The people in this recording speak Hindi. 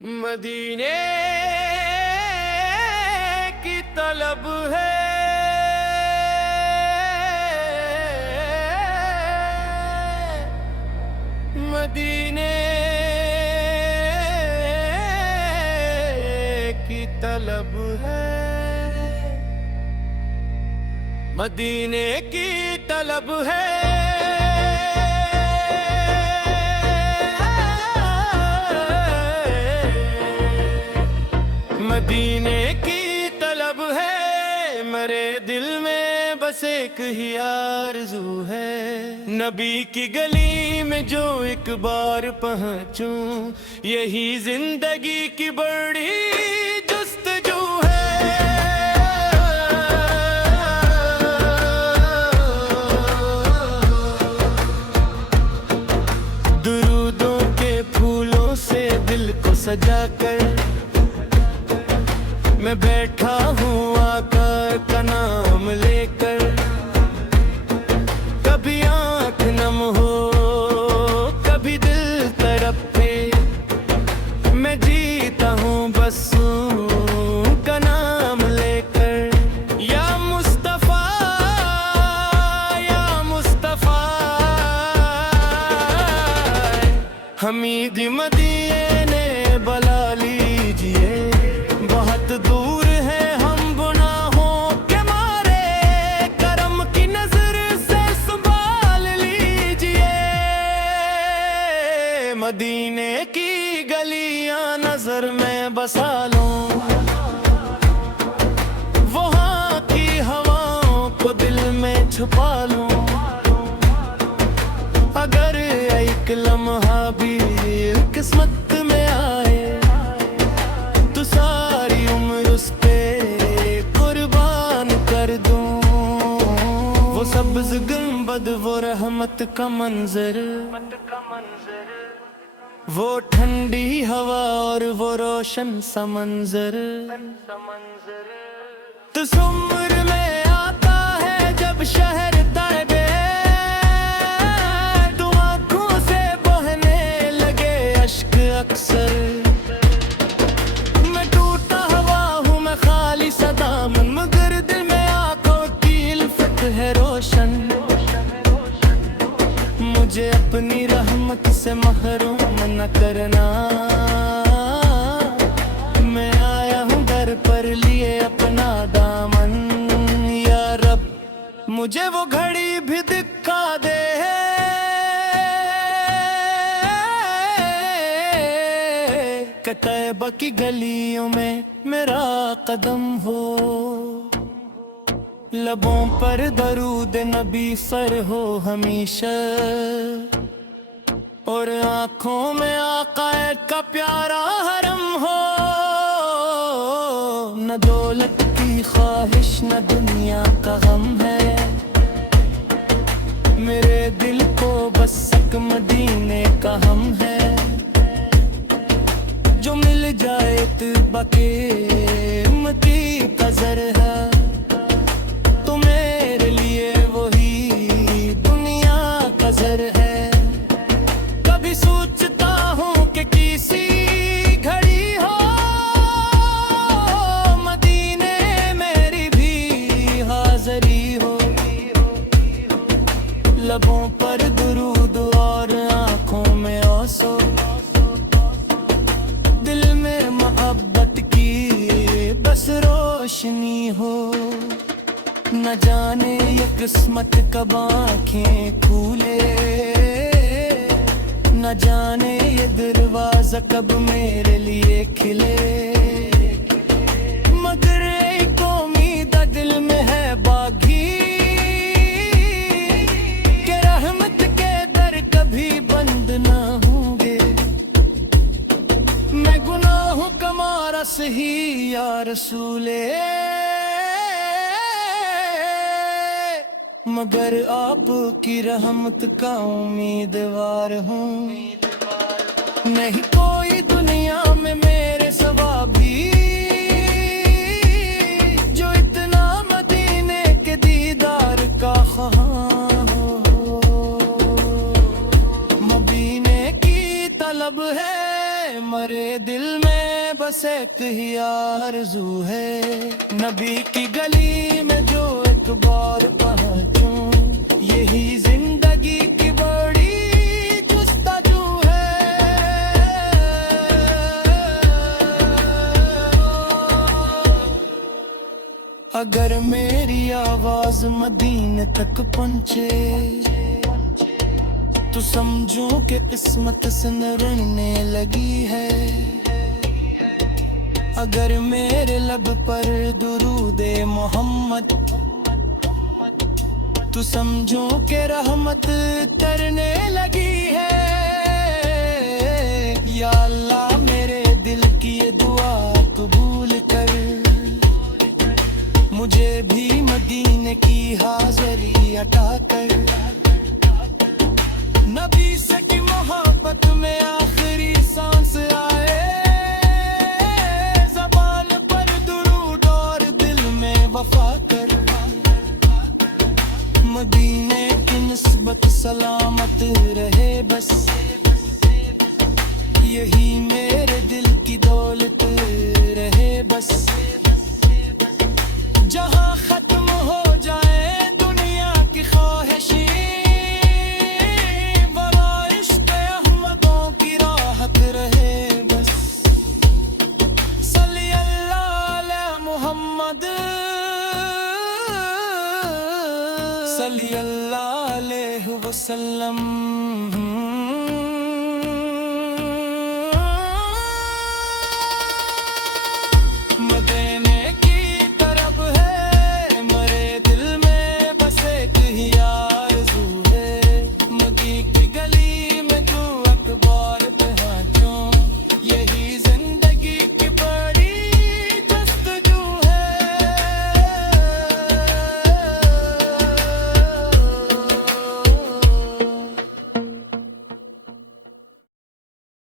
मदीने की तलब है, मदीने की तलब है, मदीने की तलब है। मदीने की तलब है, मेरे दिल में बस एक ही आरज़ू है, नबी की गली में जो एक बार पहुंचूं, यही जिंदगी की बड़ी जुस्तजू है। दुरूदों के फूलों से दिल को सजाकर मैं बैठा हूँ आका का नाम लेकर, कभी आँख नम हो कभी दिल तड़पे, मैं जीता हूँ बस उनका नाम लेकर। या मुस्तफा या मुस्तफा, हमीद मदीने बला लीजिए, बहुत दूर है हम गुनाहों के मारे, करम की नजर से संभाल लीजिए। मदीने की गलियां नजर में बसा लूं, वहाँ की हवाओं को दिल में छुपा लूं, अगर एक लम्हा भी किस्मत में आए तो सारी उम्र उस पे कुर्बान कर दूं। वो सब्ज़ गुंबद, वो रहमत का मंजर, वो ठंडी हवा और वो रोशन समंजर, तसव्वुर में आता है जब शहर तैबे, तो आँखों से बहने लगे अश्क अक्सर। मैं टूटा हुआ हूँ, मैं खाली सदामन, मगर दिल में आँखों की इल्फत है रोशन। मुझे अपनी रहमत से महरूम न करना, मैं आया हूँ दर पर लिए अपना दामन। या रब मुझे वो घड़ी भी दिखा दे कि तैबा की गलियों में मेरा कदम हो, लबों पर दरूद नबी सर हो हमेशा, और आँखों में आका का प्यारा हरम हो। न दौलत की ख्वाहिश न दुनिया का गम है, मेरे दिल को बस एक मदीने का हम है। जो मिल जाए तैबा के उम्मती का ज़र है, तो मेरे लिए वही दुनिया का ज़र है। कभी सोचता हूँ कि किसी घड़ी हो मदीने मेरी भी हाज़री हो, लबों पर दुरूद और आँखों में आंसू, दिल में मोहब्बत की बस रोशनी हो। न जाने ये किस्मत कब आँखें खूले, न जाने ये दरवाजा कब मेरे लिए खिले, मगर एक उम्मीद दिल में है बागी कि रहमत के दर कभी बंद ना होंगे। मैं गुनाहों का मारा सही या रसूले, मगर आपकी रहमत का उम्मीदवार हूँ। नहीं कोई दुनिया में मेरे सिवा भी जो इतना मदीने के दीदार का ख्वाह हो। मदीने की तलब है मरे दिल में। में बस एक ही आरज़ू है, नबी की गली में जो एक बार पहुंचूं, यही जिंदगी की बड़ी जुस्ताजू है। अगर मेरी आवाज मदीने तक पहुंचे तो समझूं कि किस्मत से निरने लगी है। अगर मेरे लब पर दुरूदे मोहम्मद, तो समझूं कि रहमत तरने लगी है। या अल्लाह मेरे दिल की ये दुआ कबूल कर, मुझे भी मदीने की हाज़री अता कर। नबी से की मोहब्बत में आखिरी सांस आए, ज़बान पर दुरूद और दिल में वफा कर। मदीने की निस्बत सलामत रहे बस, यही मेरे दिल की दौलत रहे बस। जहाँ खत्म हो जाए दुनिया की ख्वाहिशें, सल्लल्लाहु अलैहि वसल्लम।